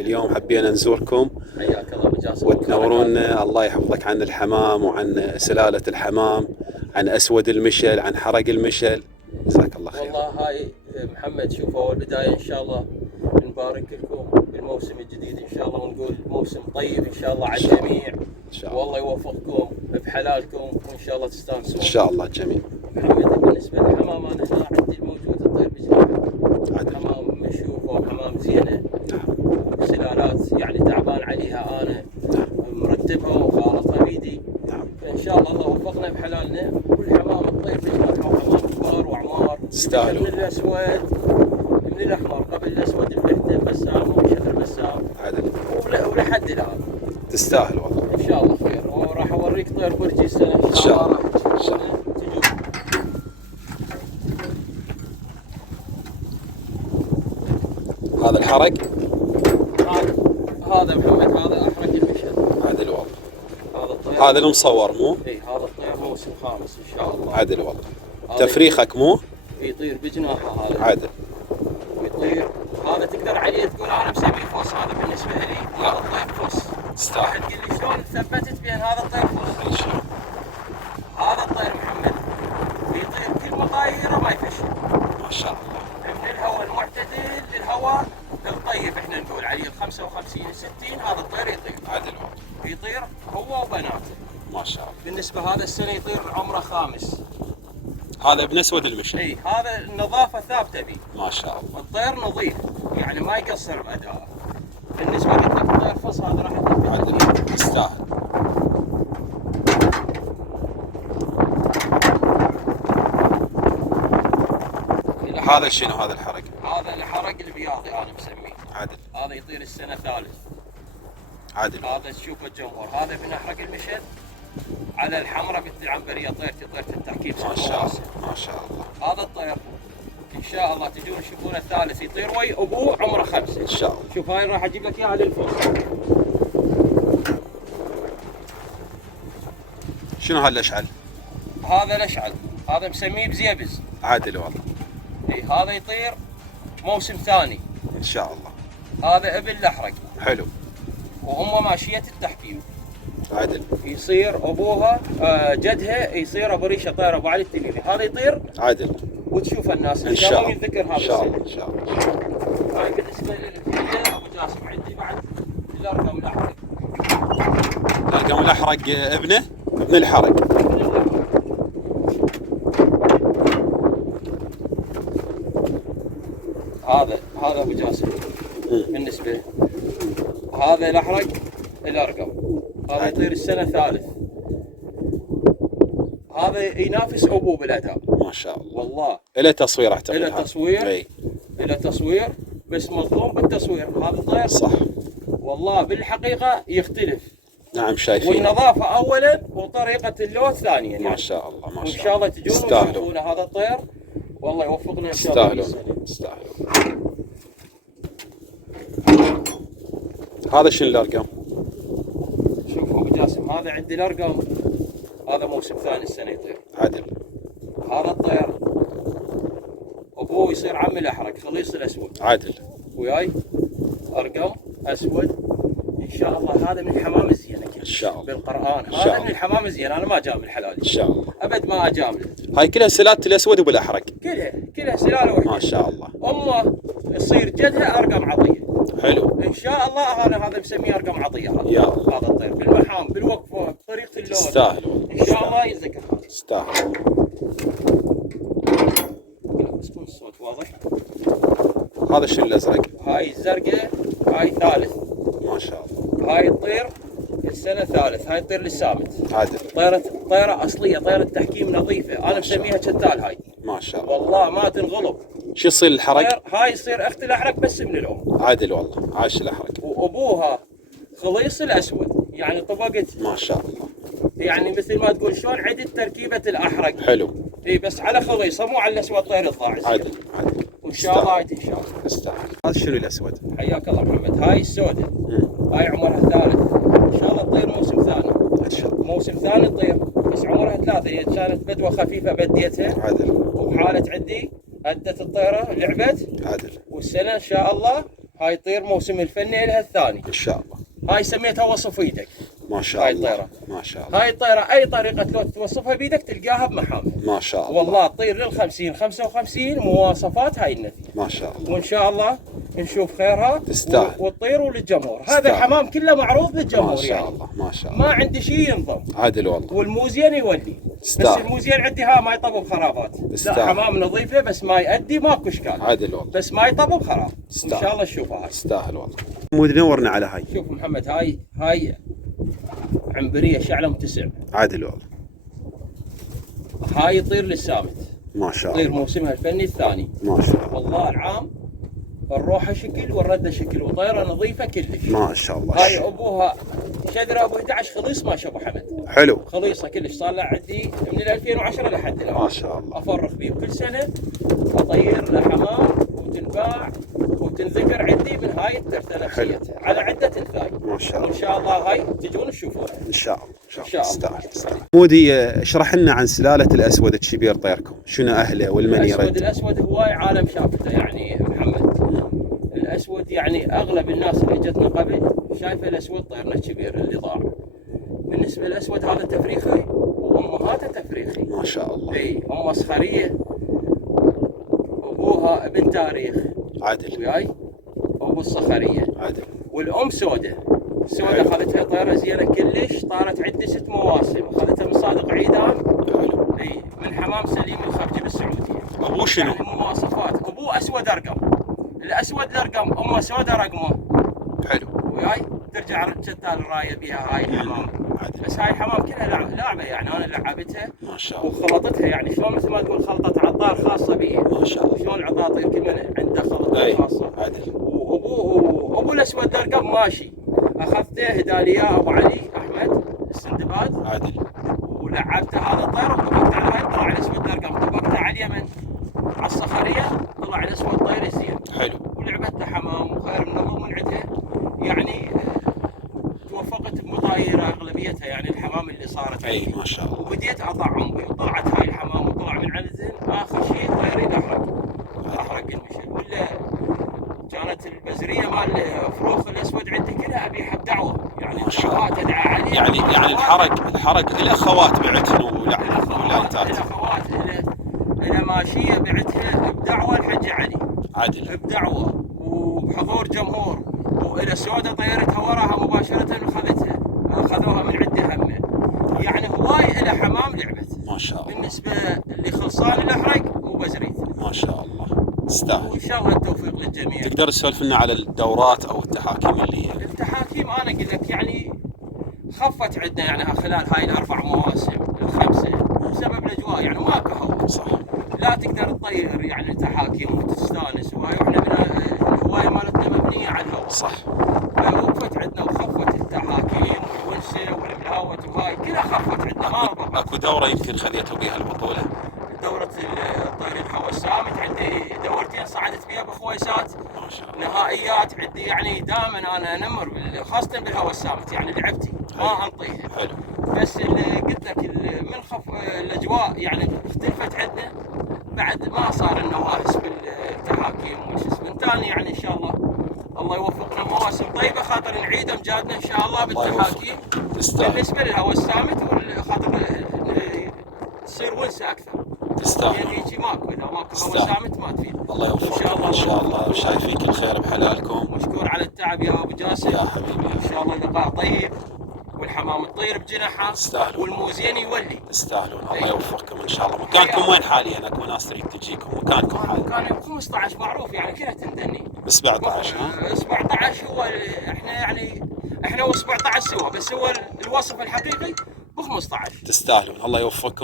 اليوم حبينا نزوركم حياك الله ابو جاسم. وتنورونا. الله يحفظك عن الحمام وعن سلالة الحمام، عن أسود المشل، عن حرق المشل. جزاك الله خير. والله هاي محمد، شوف اول بدايه ان شاء الله نبارك لكم بالموسم الجديد ان شاء الله، ونقول موسم طيب ان شاء الله على الجميع. إن شاء الله. والله يوفقكم بحلالكم وان شاء الله تستانسون. إن شاء الله الجميع. محمد، بالنسبه للحمام انا هنا عندي الموجود الطير بجناح، عدل. حمام مشوفه وحمام زينه نعم. سلالات يعني تعبان عليها انا، نعم. مرتبها وخالطها بيدي. نعم. فان شاء الله الله وفقنا بحلالنا، والحمام الطير بجناحه وحمام كبار واعمار تستاهلون. من الاسود من الاحمر قبل الاسود البهته بسام وشهر بسام عدل. ولحد الان تستاهل والله. ان شاء الله خير. وراح اوريك طير برجي السنه إن شاء الله. راح إن شاء الله. تجون. هذا الحرق. هذا محمد، هذا احرق المشهد. عدل والله. هذا الطير، هذا المصور مو؟ اي هذا الطير موسم خامس ان شاء الله. عدل والله. هذا تفريخك مو؟ يطير بجناحه هذا. عدل. ويطير هذا تقدر عليه تقول انا مسميه فص. هذا بالنسبه لي هذا الطير فص. تستاهل. تقول لي شلون ثبتت بين هذا الطير فص؟ إن شاء الله. هذا الطير محمد يطير كل مطايره ما يفشل. ما شاء الله. من الهواء المعتدل للهواء الطيب، احنا نقول عليه ال 55 60 هذا الطير يطير. عدل والله. يطير هو وبناته. ما شاء الله. بالنسبه هذا السنه يطير عمره خامس. هذا ابن اسود المشل. اي هذا النظافه ثابته به. ما شاء الله. الطير نظيف يعني ما يقصر بادائه. بالنسبه لك الطير فص هذا راح عدل. يطير. يستاهل. هذا شنو هذا الحرق؟ هذا الحرق البياضي انا مسميه. عدل. هذا يطير السنه ثالث. عدل. هذا تشوف الجمهور، هذا ابن احرق المشهد على الحمراء مثل العنبريه طيرتي طيره التحكيم. ما شاء الله. ما شاء الله. هذا الطير ان شاء الله تجون تشوفون الثالث يطير وي ابوه عمره 5 ان شاء الله. شوف هاي راح اجيب لك اياها للفوق. شنو هالاشعل؟ هذا الاشعل، هذا مسميه بزيبز. عدل والله. اي هذا يطير موسم ثاني ان شاء الله. هذا ابن الاحرق حلو. وهم ماشيه التحكيم. عدل. يصير ابوها جدها يصير ابو ريشه طير ابو علي التميمي. هذا يطير عدل. وتشوف الناس ان شاء الله. ينذكر هذا ان شاء الله. السنة. ان شاء الله. هاي بالنسبه للفيله ابو جاسم. عندي بعد الارقام الاحرق. القم الاحرق ابنه؟ ابن الحرق. هذا ابو جاسم. بالنسبه هذا الاحرق الارقم، هذا يطير السنه ثالث. هذا ينافس ابوه بالاداء. ما شاء الله. والله له تصوير اعتقد. له هذا. تصوير. اي له تصوير بس مظلوم بالتصوير. هذا طير صح. والله بالحقيقه يختلف. نعم شايفين. والنظافه اولا وطريقه اللوث ثانيا يعني. ما شاء الله. ما وان شاء شاء الله. الله تجون تستاهلون. وتشوفون هذا الطير. والله يوفقنا ان شاء الله. تستاهلون. تستاهلون. هذا شنو الارقام؟ شوف ابو جاسم، هذا عندي الارقام. هذا موسم ثاني السنه يطير. عدل. هذا الطير ابوه يصير عم الاحرق خليص الاسود. عدل. وياي ارقم اسود ان شاء الله. هذا من الحمام الزينه ان شاء الله. بالقران. إن شاء هذا الله. من الحمام الزينه. انا ما جامل حلالي ان شاء الله. ابد ما اجامله. هاي كلها سلالة الاسود وبالاحرق. كلها سلاله واحده. ما شاء الله. امه يصير جدها ارقم عطيه. حلو. ان شاء الله انا هذا مسميه ارقم عطيه. هذا يا الله. هذا الطير بالمحام بالوقفه بطريقه اللون. تستاهل. ان شاء الله يتذكر هذا. تستاهل. بس يكون الصوت واضح. هذا شنو الازرق؟ هاي الزرقاء هاي ثالث. ما شاء الله. هاي تطير السنه ثالث. هاي تطير للسامت. عدل. طيره اصليه، طيره تحكيم نظيفه. انا مسميها شتال هاي. ما شاء الله. والله ما تنغلب. شو يصير الحرق؟ هاي يصير اخت الاحرق بس من الام. عدل والله. عاش الاحرق. وابوها خليص الاسود يعني طبقت. ما شاء الله. يعني مثل ما تقول شلون عدت تركيبه الاحرق. حلو. اي بس على خليصه مو على الاسود طير الضاعي. عدل. عدل. وان شاء الله ان شاء الله. تستاهل. هذا شنو الاسود؟ حياك الله محمد. هاي السوداء هاي عمرها ثالث. ان شاء الله تطير موسم ثاني. ان شاء الله. موسم ثاني تطير بس عمرها ثلاثة. هي كانت بدوة خفيفة بديتها. عدل. وحالة عندي أدت الطيرة لعبت. عدل. والسنة إن شاء الله هاي طير موسم الفني لها الثاني ان شاء الله. هاي سميتها وصف ايدك. ما شاء هاي الله. الطيرة. ما شاء الله. هاي الطيرة اي طريقة لو توصفها بيدك تلقاها بمحامل. ما شاء الله. والله تطير لل50 55 مواصفات هاي النتيجة. ما شاء الله. وان شاء الله نشوف خيرها. تستاهل. وتطير للجمهور. تستاهل. هذا الحمام كله معروض للجمهور ما شاء يعني. الله. ما شاء الله. ما عندي شيء ينضم. عدل والله. والموزين يولي. تستاهل. بس الموزين عندي ها ما يطبب خرابات. تستاهل. لا حمام نظيفه بس ما يأدي ماكو اشكال. عدل والله. بس ما يطبب خراب. تستاهل. ان شاء الله تشوفها هاي. تستاهل والله. مود نورنا على هاي. شوف محمد هاي عنبريه شعلة متسع. عدل والله. هاي يطير للسامت. ما شاء طير الله. موسمها الفني الثاني. ما شاء الله. والله العام الروحه شكل والرده شكل وطيره نظيفه كلش. ما شاء الله. هاي ابوها شذره ابو 11 خليص ما شاف ابو حمد. حلو. خليصه كلش صار له عندي من 2010 لحد الان. ما شاء الله. افرخ بيه كل سنه اطير له حمام وتنباع وتنذكر عندي من هاي الترثه على عده انثى. ما شاء وان الله. شاء الله هاي تجون تشوفوها. ان شاء الله. إن شاء الله. تستاهل. تستاهل. مودي اشرح لنا عن سلالة الاسود الشبير طيركم، شنو اهله والمن يرد؟ الاسود هواي عالم شافته يعني محمد. الاسود يعني اغلب الناس اللي جتنا قبل شايفه الاسود طيرنا كبير اللي ضاع. بالنسبه للاسود هذا تفريخي وامهاته تفريخي. ما شاء الله. اي امه صخريه ابوها ابن تاريخ. عدل. وياي ابو الصخريه. عدل. والام سوده. سوده حلو. اخذتها طيره زينه كلش. طارت عندي 6 مواسم. اخذتها من صادق عيدان. حلو. اي من حمام سليم الخرجي بالسعوديه. ابوه شنو؟ يعني مواصفات ابوه اسود ارقم. الاسود الارقم امه سوده رقمه. حلو. وياي ترجع شتال الرايه بها هاي الحمام. عدل. بس هاي الحمام كلها لعبه يعني انا لعبتها ما شاء الله. وخلطتها يعني شلون مثل ما تقول خلطه عطار خاصه بي. ما شاء الله. شلون العطاطير كل من عنده خلطه اي. خاصه. عدل. وابو الاسود الارقم ماشي. اخذته هداليا ابو علي احمد السندباد. عدل. ولعبته هذا الطير وطبقت على هاي طلع الاسود الارقم. طبقته على اليمن على الصخريه طلع الاسود طير زين. حلو. ولعبتها حمام وخير من الله من عندها يعني. توفقت بمطايره اغلبيتها يعني الحمام اللي صارت اي عندي. ما شاء الله. وبديت اطعم بي وطلعت هاي الحمام وطلع من عندهن اخر شيء طيرين احرق المشل. ولا كانت البزريه مال فروخ الاسود عندي كلها ابيعها بدعوه يعني. ما شاء الله. تدعى عليه يعني الحرق الاخوات بعتن ولايتات. الاخوات الى ماشيه بعتها بدعوه الحج علي. عدل. بدعوه وبحضور جمهور. والى سوده طيرتها وراها مباشره وخذتها. اخذوها من عندي همه. يعني هواي الى حمام لعبت. ما شاء الله. بالنسبه اللي خلصان الاحرق مو بزريت. ما شاء الله. تستاهل. وان شاء الله التوفيق للجميع. تقدر تسولف لنا على الدورات او التحاكم اللي التحاكيم انا اقول لك يعني خفت عندنا يعني خلال هاي الاربع مواسم الخمسه بسبب الاجواء يعني ماكو هواء. صح. لا تقدر تطير يعني تحاكيم وتستانس وهاي. واحنا الهوايه مالتنا مبنيه على الهواء. صح. فوقفت عندنا وخفت التحاكيم والونسه والملاوت وهاي كلها خفت عندنا ما ربطت. اكو دوره يمكن خذيتوا بها البطوله. دورة الطير الحوسامت عندي دورتين صعدت بها بخويسات. ما شاء الله. نهائيات عندي يعني دائما انا انمر خاصه بالهوسامت يعني لعبتي ما انطيها. حلو. بس اللي قلت لك من خف الاجواء يعني اختلفت عندنا بعد ما صار النواحس بالتحاكيم وش اسمه ثاني يعني ان شاء الله يوفقنا مواسم طيبه خاطر نعيد امجادنا ان شاء الله بالتحاكيم. تستاهل. بالنسبه للهوى السامت خاطر تصير ونسه اكثر. تستاهل. يعني هيجي ماكو اذا ماكو هوى تستاهل. سامت ما تفيد. الله يوفقكم ان شاء الله وشايفيك الخير بحلالكم. مشكور على التعب يا ابو جاسم. يا حبيبي. ان شاء الله اللقاء طيب والحمام تطير بجناحها. تستاهلون. والموزين يولي. تستاهلون. الله يوفقكم ان شاء الله. مكانكم وين حاليا؟ اكو ناس تريد تجيكم. مكانكم حاليا؟ كان 15 معروف يعني كلها تندني. ب 17 ها؟ 17 هو احنا و17 سوا بس هو الوصف الحقيقي ب 15. تستاهلون. الله يوفقكم.